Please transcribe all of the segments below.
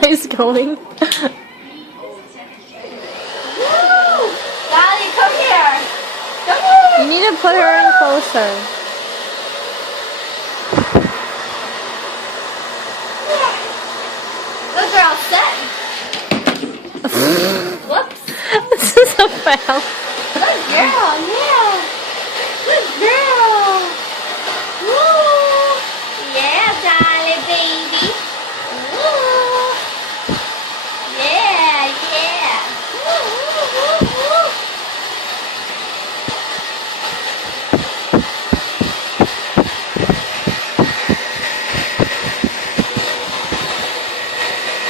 nice going. Woo! Daddy, come here. Come here. You need to put her in closer. Look, they're all set. Whoops. This is a fail. Good girl, yeah. Good girl. Woo. Yeah, darling baby. Woo. Yeah, yeah. Woo, woo, woo, woo.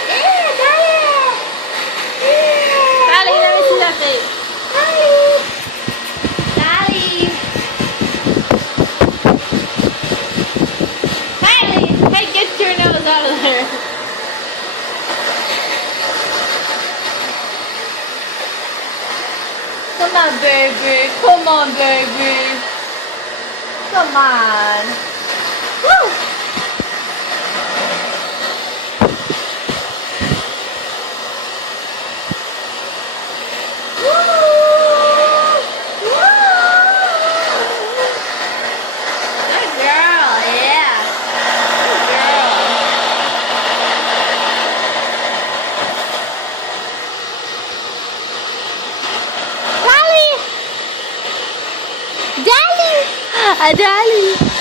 Yeah, darling. Yeah. Daddy, let me see that face. Daddy. Daddy. Hey, get your nose out of there. Come on, baby. Come on, baby. Come on. Woo! Good girl, yeah. Good girl. Daddy! Daddy! Daddy!